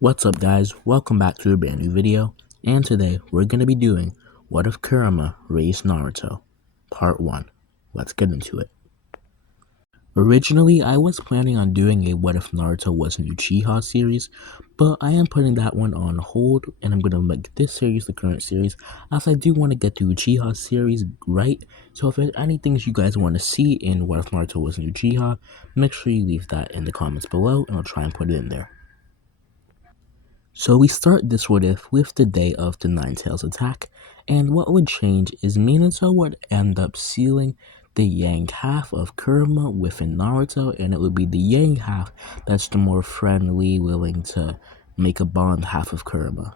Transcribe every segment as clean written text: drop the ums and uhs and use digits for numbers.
What's up guys, welcome back to a brand new video, and today we're going to be doing What If Kurama Raised Naruto, Part 1. Let's get into it. Originally, I was planning on doing a What If Naruto Was an Uchiha series, but I am putting that one on hold, and I'm going to make this series the current series, as I do want to get the Uchiha series right. So if there's any things you guys want to see in What If Naruto Was an Uchiha, make sure you leave that in the comments below, and I'll try and put it in there. So we start this what if with the day of the Ninetales Attack, and what would change is Minato would end up sealing the yang half of Kurama within Naruto, and it would be the yang half that's the more friendly, willing to make a bond half of Kurama.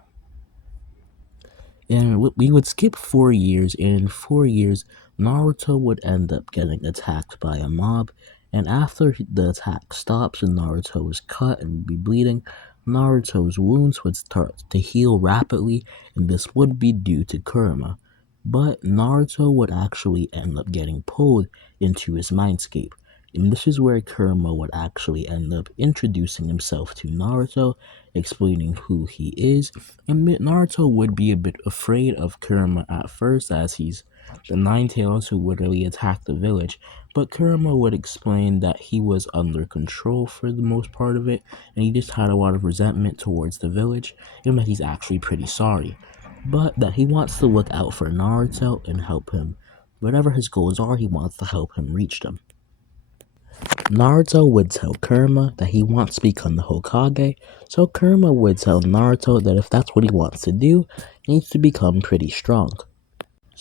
And we would skip 4 years, and in 4 years, Naruto would end up getting attacked by a mob, and after the attack stops and Naruto is cut and would be bleeding, Naruto's wounds would start to heal rapidly, and this would be due to Kurama. But Naruto would actually end up getting pulled into his mindscape, and this is where Kurama would actually end up introducing himself to Naruto, explaining who he is, and Naruto would be a bit afraid of Kurama at first, as he's the Ninetales who would really attack the village, but Kurama would explain that he was under control for the most part of it, and he just had a lot of resentment towards the village, and that he's actually pretty sorry, but that he wants to look out for Naruto and help him. Whatever his goals are, he wants to help him reach them. Naruto would tell Kurama that he wants to become the Hokage, so Kurama would tell Naruto that if that's what he wants to do, he needs to become pretty strong.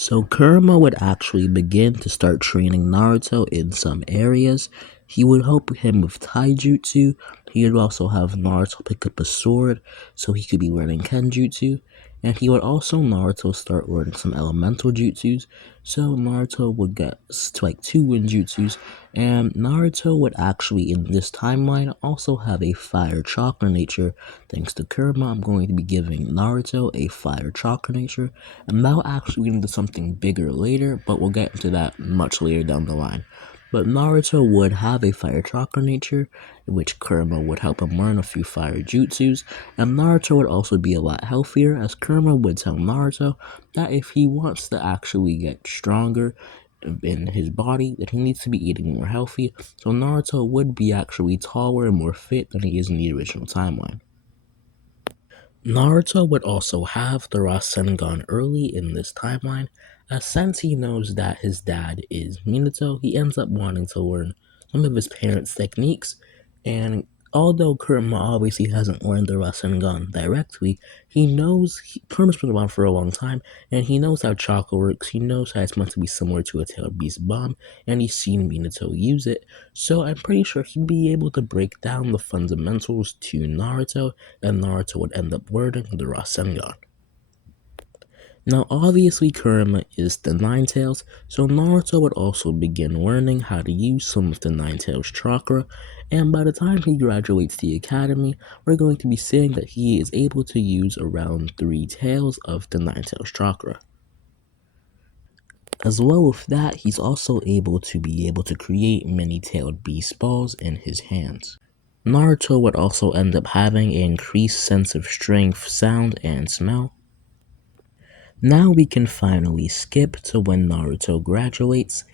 So Kurama would actually begin to start training Naruto in some areas. He would help him with taijutsu. He would also have Naruto pick up a sword so he could be learning kenjutsu. And he would also Naruto start learning some elemental jutsus. So Naruto would get to like 2 ninjutsus. And Naruto would actually, in this timeline, also have a fire chakra nature. Thanks to Kurama, I'm going to be giving Naruto a fire chakra nature. And that'll actually get into something bigger later, but we'll get into that much later down the line. But Naruto would have a fire chakra nature, in which Kurama would help him learn a few fire jutsus, and Naruto would also be a lot healthier, as Kurama would tell Naruto that if he wants to actually get stronger in his body, that he needs to be eating more healthy, so Naruto would be actually taller and more fit than he is in the original timeline. Naruto would also have the Rasengan early in this timeline, as since he knows that his dad is Minato, he ends up wanting to learn some of his parents' techniques, and although Kurama obviously hasn't learned the Rasengan directly, he knows, Kurama's been around for a long time, and he knows how chakra works, he knows how it's meant to be similar to a tailed beast bomb, and he's seen Minato use it, so I'm pretty sure he'd be able to break down the fundamentals to Naruto, and Naruto would end up learning the Rasengan. Now obviously Kurama is the Ninetales, so Naruto would also begin learning how to use some of the Ninetales chakra, and by the time he graduates the academy, we're going to be seeing that he is able to use around 3 tails of the Ninetales chakra. As well with that, he's also able to create many-tailed beast balls in his hands. Naruto would also end up having an increased sense of strength, sound, and smell. Now we can finally skip to when Naruto graduates,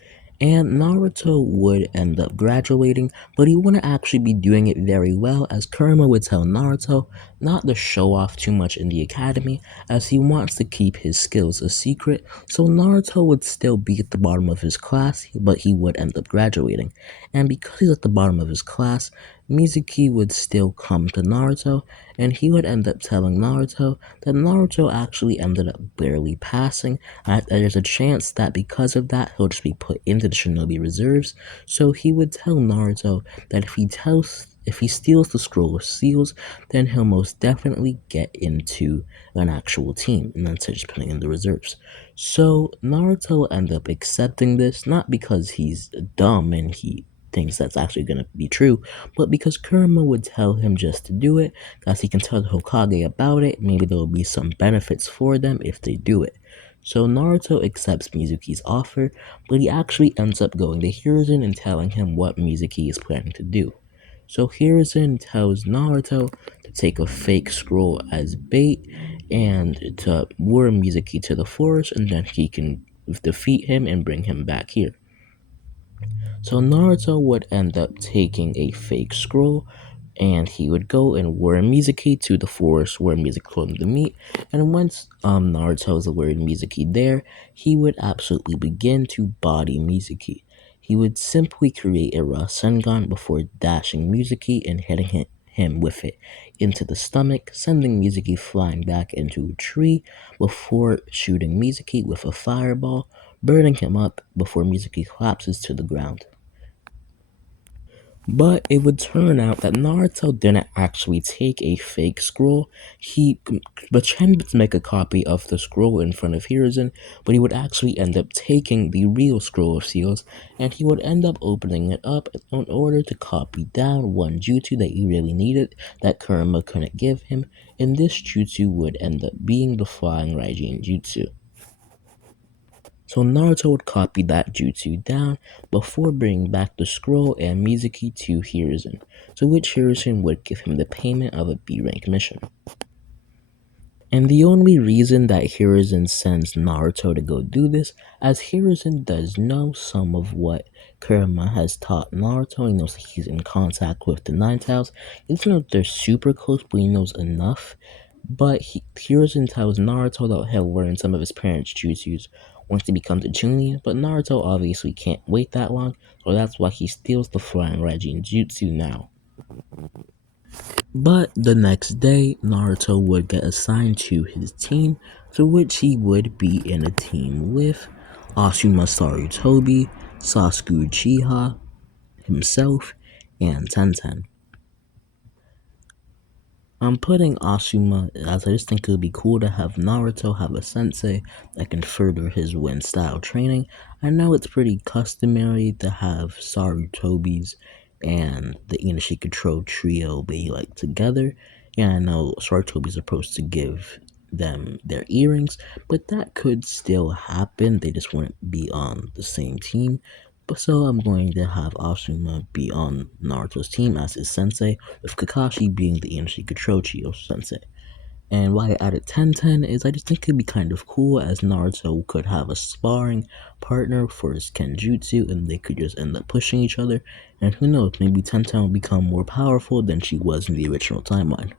and Naruto would end up graduating, but he wouldn't actually be doing it very well, as Kurama would tell Naruto not to show off too much in the academy, as he wants to keep his skills a secret, so Naruto would still be at the bottom of his class, but he would end up graduating. And because he's at the bottom of his class, Mizuki would still come to Naruto, and he would end up telling Naruto that Naruto actually ended up barely passing, and there's a chance that because of that, he'll just be put into the Shinobi Reserves, so he would tell Naruto that if he steals the Scroll of Seals, then he'll most definitely get into an actual team, and then just putting in the reserves. So Naruto will end up accepting this, not because he's dumb and he thinks that's actually going to be true, but because Kurama would tell him just to do it, as he can tell the Hokage about it, maybe there will be some benefits for them if they do it. So Naruto accepts Mizuki's offer, but he actually ends up going to Hiruzen and telling him what Mizuki is planning to do. So Hiruzen tells Naruto to take a fake scroll as bait and to lure Mizuki to the forest, and then he can defeat him and bring him back here. So Naruto would end up taking a fake scroll, and he would go and lure Mizuki to the forest where Mizuki told him to meet. And once Naruto's lured Mizuki there, he would absolutely begin to body Mizuki. He would simply create a Rasengan before dashing Mizuki and hitting him with it into the stomach, sending Mizuki flying back into a tree before shooting Mizuki with a fireball, burning him up before Mizuki collapses to the ground. But it would turn out that Naruto didn't actually take a fake scroll. He pretended to make a copy of the scroll in front of Hiruzen, but he would actually end up taking the real scroll of seals, and he would end up opening it up in order to copy down one jutsu that he really needed that Kurama couldn't give him, and this jutsu would end up being the Flying Raijin Jutsu. So Naruto would copy that jutsu down before bringing back the scroll and Mizuki to Hiruzen, to which Hiruzen would give him the payment of a B-rank mission. And the only reason that Hiruzen sends Naruto to go do this, as Hiruzen does know some of what Kurama has taught Naruto. He knows he's in contact with the Ninetales. He doesn't know if they're super close, but he knows enough. But Hiruzen tells Naruto that he'll learn some of his parents' jutsus once he becomes a Chunin, but Naruto obviously can't wait that long, so that's why he steals the Flying Raijin Jutsu now. But the next day, Naruto would get assigned to his team, to which he would be in a team with Asuma Sarutobi, Sasuke Uchiha himself, and Tenten. I'm putting Asuma as I just think it would be cool to have Naruto have a sensei that can further his wind style training. I know it's pretty customary to have Sarutobi's and the Inoshi Control trio be like together. Yeah, I know Sarutobi's supposed to give them their earrings, but that could still happen. They just wouldn't be on the same team. But so I'm going to have Asuma be on Naruto's team as his sensei, with Kakashi being the Inoshi Katrochio sensei. And why I added Tenten is I just think it'd be kind of cool as Naruto could have a sparring partner for his Kenjutsu and they could just end up pushing each other. And who knows, maybe Tenten will become more powerful than she was in the original timeline.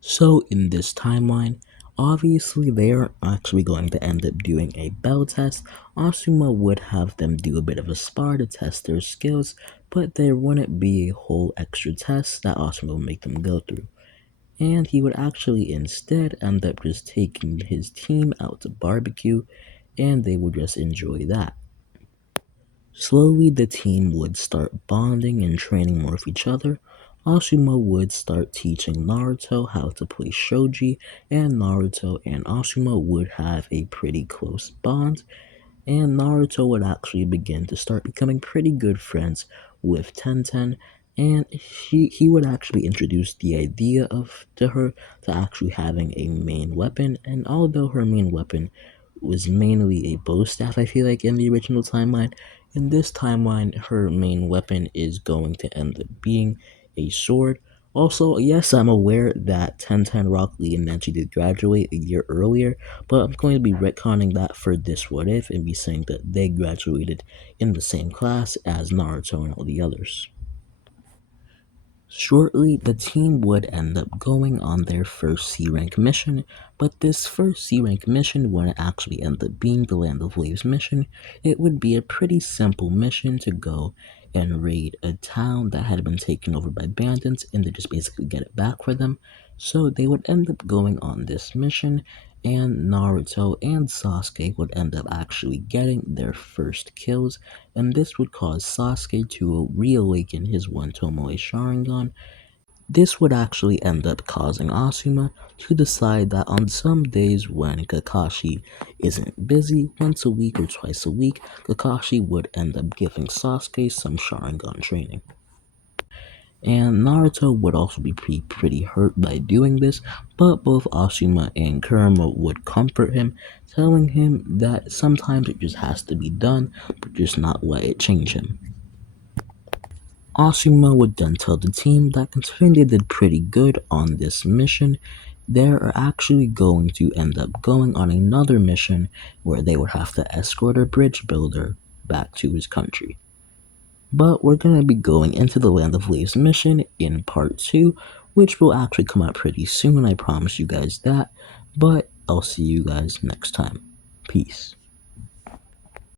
So in this timeline, obviously they are actually going to end up doing a bell test. Asuma would have them do a bit of a spar to test their skills, but there wouldn't be a whole extra test that Asuma would make them go through. And he would actually instead end up just taking his team out to barbecue, and they would just enjoy that. Slowly, the team would start bonding and training more with each other. Asuma would start teaching Naruto how to play shogi, and Naruto and Asuma would have a pretty close bond. And Naruto would actually begin to start becoming pretty good friends with Tenten, and he would actually introduce the idea of to her to actually having a main weapon. And although her main weapon was mainly a bow staff, I feel like in the original timeline, in this timeline her main weapon is going to end up being a sword. Also, yes, I'm aware that Tenten, Rock Lee, and Nanchi did graduate a year earlier, but I'm going to be retconning that for this what if and be saying that they graduated in the same class as Naruto and all the others. Shortly, the team would end up going on their first C rank mission, but this first C rank mission wouldn't actually end up being the Land of Waves mission. It would be a pretty simple mission to go and raid a town that had been taken over by bandits and to just basically get it back for them. So they would end up going on this mission, and Naruto and Sasuke would end up actually getting their first kills, and this would cause Sasuke to reawaken his One Tomoe Sharingan. This would actually end up causing Asuma to decide that on some days when Kakashi isn't busy, once a week or twice a week, Kakashi would end up giving Sasuke some Sharingan training. And Naruto would also be pretty hurt by doing this, but both Asuma and Kurama would comfort him, telling him that sometimes it just has to be done, but just not let it change him. Asuma would then tell the team that considering they did pretty good on this mission, they're actually going to end up going on another mission where they would have to escort a bridge builder back to his country. But we're going to be going into the Land of Leaves mission in part 2, which will actually come out pretty soon, I promise you guys that. But I'll see you guys next time. Peace.